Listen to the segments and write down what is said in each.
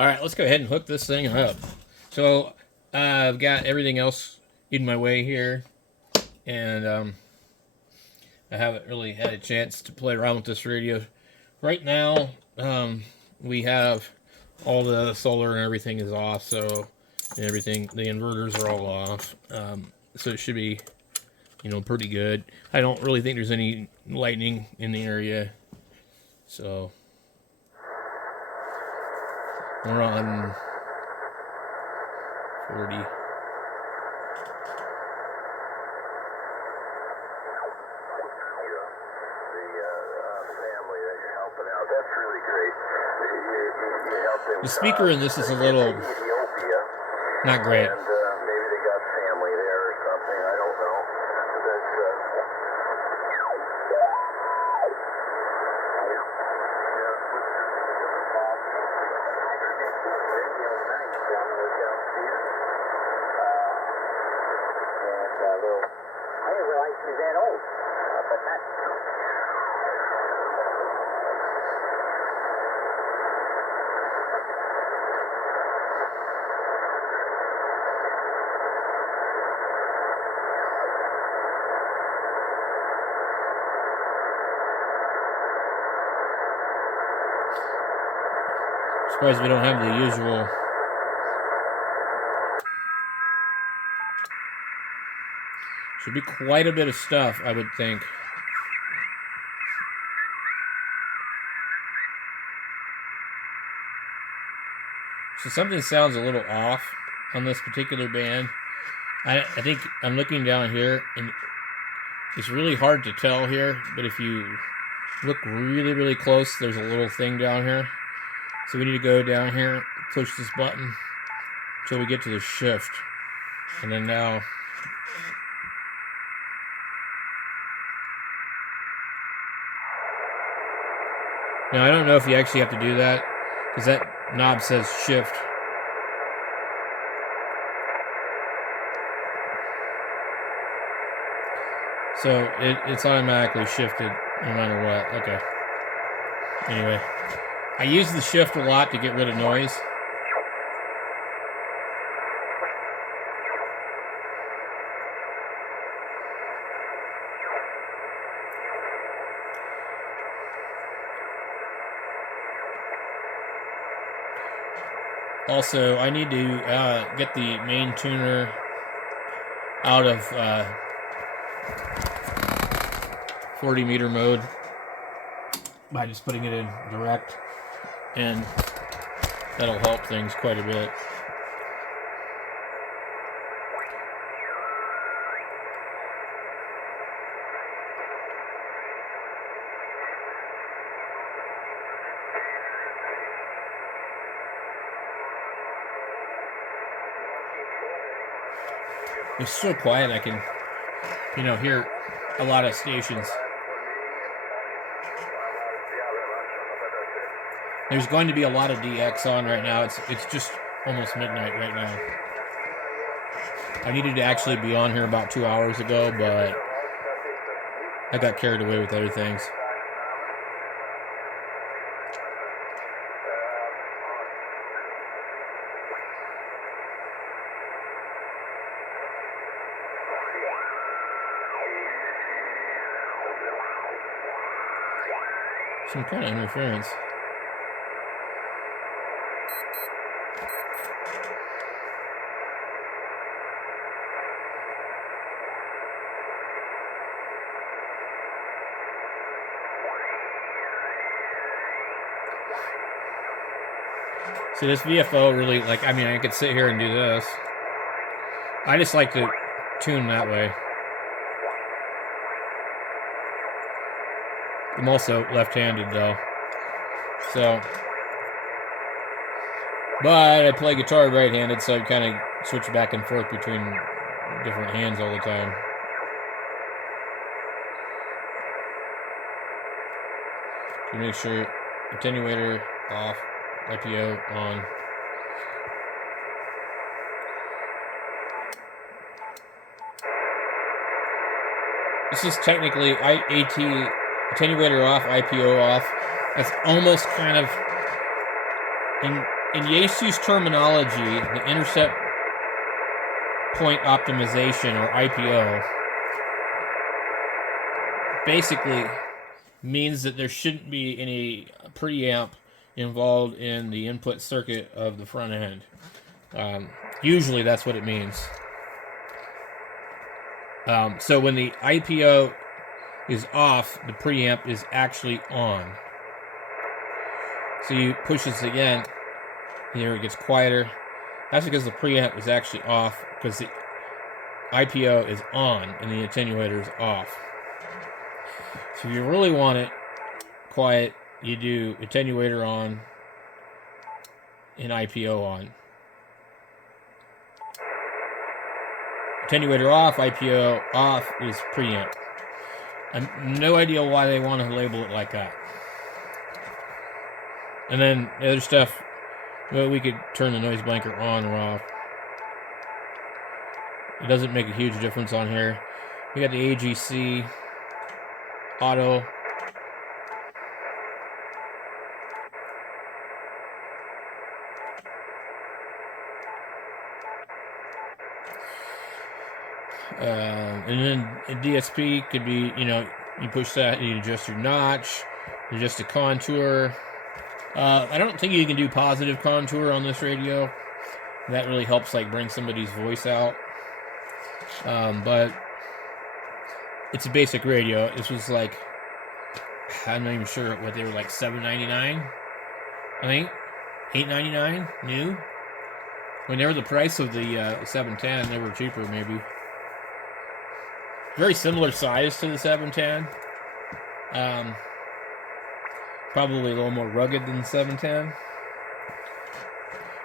All right, let's go ahead and hook this thing up. So I've got everything else in my way here, and I haven't really had a chance to play around with this radio. Right now, we have all the solar and everything is off, so everything, the inverters are all off. So it should be, pretty good. I don't really think there's any lightning in the area, so we're on 40. The speaker in this is a little not great. And maybe they got family there or something. I don't know. I didn't realize she was that old. But that's... Surprised we don't have the usual. Should be quite a bit of stuff, I would think. So something sounds a little off on this particular band. I think I'm looking down here, and it's really hard to tell here, but if you look really, really close, there's a little thing down here. So we need to go down here, push this button until we get to the shift. And then now... Now, I don't know if you actually have to do that, because that knob says shift. So it's automatically shifted no matter what. Okay. Anyway, I use the shift a lot to get rid of noise. Also, I need to get the main tuner out of 40 meter mode by just putting it in direct, and that'll help things quite a bit. It's so quiet I can, hear a lot of stations. There's going to be a lot of DX on right now. It's just almost midnight right now. I needed to actually be on here about 2 hours ago, but I got carried away with other things. Some kind of interference. See, this VFO really, I could sit here and do this. I just like to tune that way. I'm also left-handed though, so, but I play guitar right-handed, so I kind of switch back and forth between different hands all the time. To make sure attenuator off, IPO on. This is technically AT. Attenuator off, IPO off. That's almost kind of in Yaesu's terminology, the intercept point optimization, or IPO, basically means that there shouldn't be any preamp involved in the input circuit of the front end. Usually that's what it means. So when the IPO is off, the preamp is actually on. So you push this again, here it gets quieter. That's because the preamp is actually off, because the IPO is on and the attenuator is off. So if you really want it quiet, you do attenuator on and IPO on. Attenuator off, IPO off is preamp. I have no idea why they want to label it like that. And then the other stuff, well, we could turn the noise blanker on or off. It doesn't make a huge difference on here. We got the AGC, auto. And then a DSP could be, you push that and you adjust your notch, adjust the contour. I don't think you can do positive contour on this radio. That really helps bring somebody's voice out. But it's a basic radio. This was I'm not even sure what they were, $7.99, I think, $8.99 new. When they were the price of the 710, they were cheaper maybe. Very similar size to the 710. Probably a little more rugged than the 710.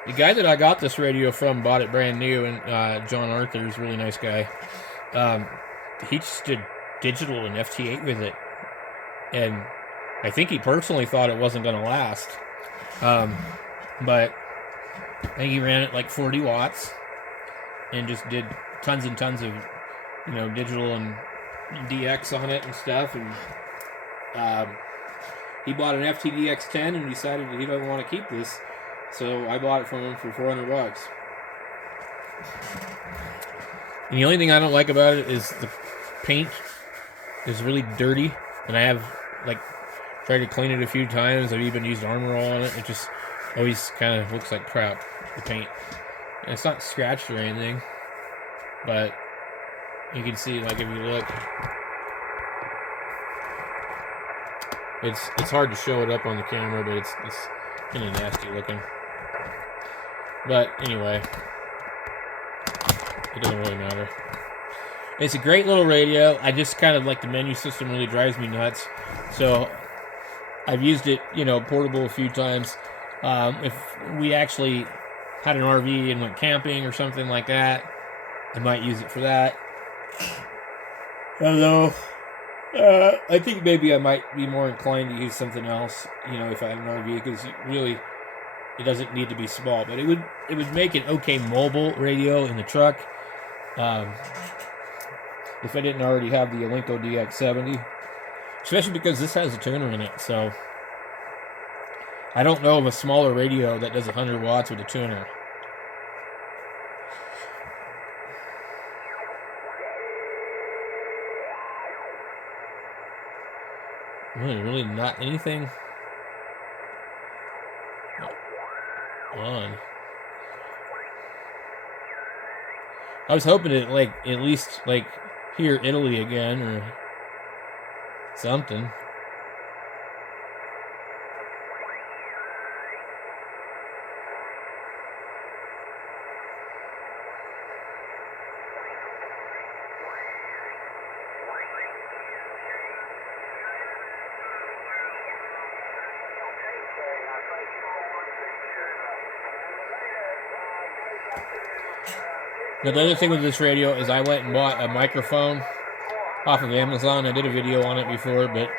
The guy that I got this radio from bought it brand new, and John Arthur is a really nice guy. He just did digital and FT8 with it, and I think he personally thought it wasn't going to last. But I think he ran it 40 watts and just did tons and tons of digital and DX on it and stuff, and he bought an FTDX10 and decided that he doesn't want to keep this, so I bought it from him for $400. And the only thing I don't like about it is the paint is really dirty, and I have tried to clean it a few times. I've even used Armor All on it. It just always kind of looks like crap, the paint. And it's not scratched or anything, but you can see, if you look, it's hard to show it up on the camera, but it's kind of nasty looking. But anyway, it doesn't really matter. It's a great little radio. I just kind of the menu system really drives me nuts. So I've used it, portable a few times. If we actually had an RV and went camping or something like that, I might use it for that. Although, I think maybe I might be more inclined to use something else, if I had an RV, because really, it doesn't need to be small. But it would make an okay mobile radio in the truck. If I didn't already have the Alinco DX70, especially because this has a tuner in it, so I don't know of a smaller radio that does 100 watts with a tuner. Really not anything on. I was hoping it at least hear Italy again or something. Now, the other thing with this radio is I went and bought a microphone off of Amazon. I did a video on it before, but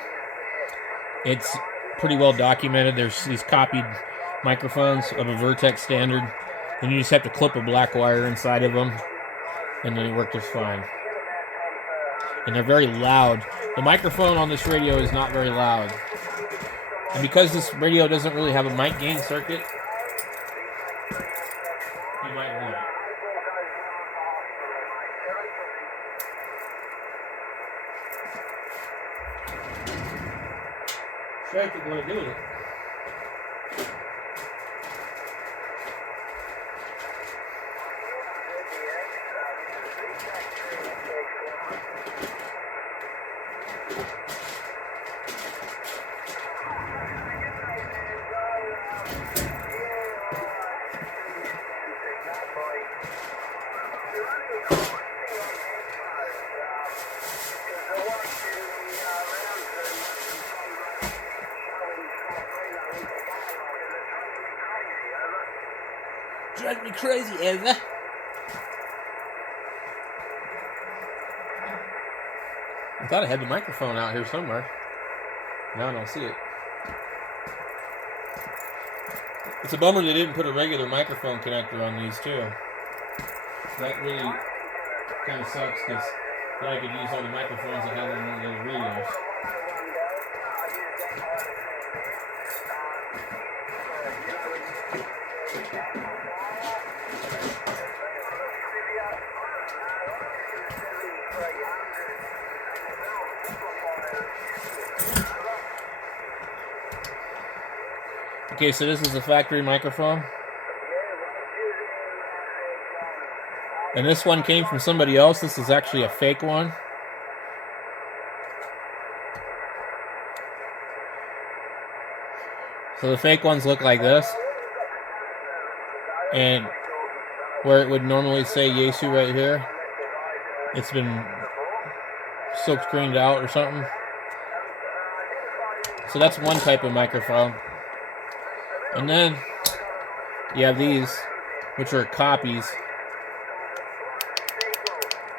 it's pretty well documented. There's these copied microphones of a Vertex standard, and you just have to clip a black wire inside of them, and they work just fine. And they're very loud. The microphone on this radio is not very loud. And because this radio doesn't really have a mic gain circuit, you might want it. Try to want to do it. Drives me crazy, Eva. I thought I had the microphone out here somewhere. Now I don't see it. It's a bummer they didn't put a regular microphone connector on these too. That really kind of sucks because then I could use all the microphones I have on one of those radios. Okay, so this is a factory microphone. And this one came from somebody else. This is actually a fake one. So the fake ones look like this. And where it would normally say Yaesu right here, it's been silk screened out or something. So that's one type of microphone. And then you have these, which are copies.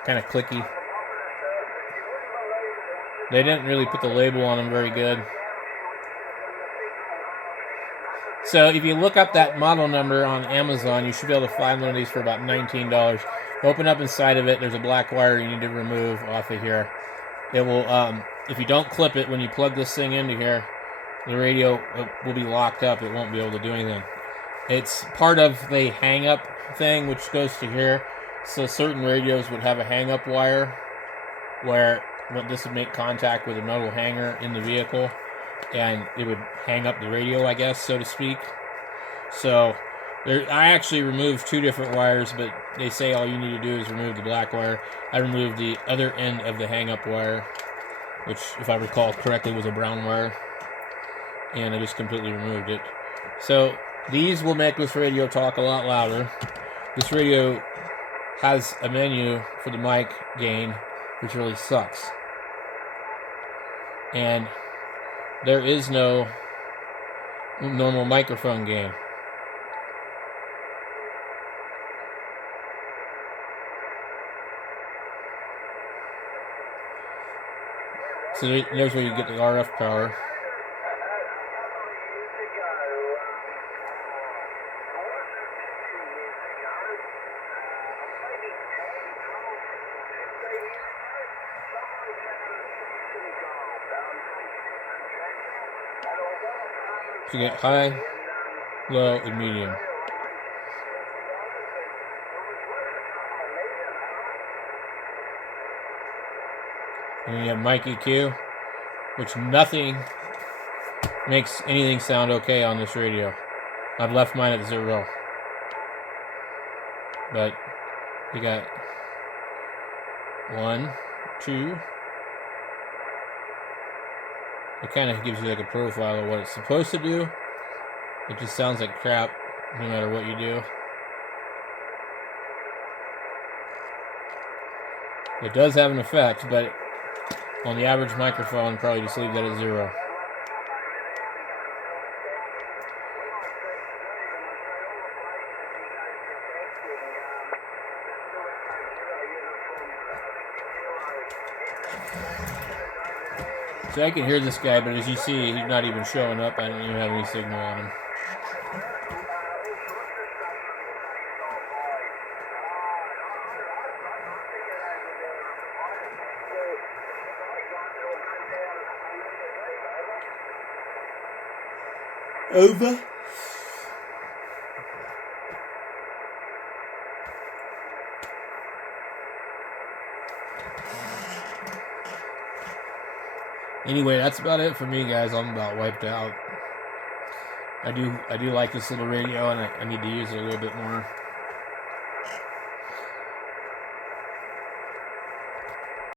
Kind of clicky. They didn't really put the label on them very good. So if you look up that model number on Amazon, you should be able to find one of these for about $19. Open up inside of it, there's a black wire you need to remove off of here. It will, if you don't clip it when you plug this thing into here, the radio will be locked up. It won't be able to do anything. It's part of the hang-up thing, which goes to here. So certain radios would have a hang-up wire where this would make contact with a metal hanger in the vehicle, and it would hang up the radio, I guess, so to speak. So I actually removed two different wires, but they say all you need to do is remove the black wire. I removed the other end of the hang-up wire, which, if I recall correctly, was a brown wire, and I just completely removed it. So these will make this radio talk a lot louder. This radio has a menu for the mic gain, which really sucks. And there is no normal microphone gain. So there's where you get the RF power. So you get high, low, and medium. And then you have mic EQ, which nothing makes anything sound okay on this radio. I've left mine at 0. But you got 1, 2. It kind of gives you like a profile of what it's supposed to do. It just sounds like crap no matter what you do. It does have an effect, but on the average microphone, probably just leave that at 0. So I can hear this guy, but as you see, he's not even showing up. I don't even have any signal on him. Over. Anyway, that's about it for me, guys. I'm about wiped out. I do like this little radio, and I need to use it a little bit more.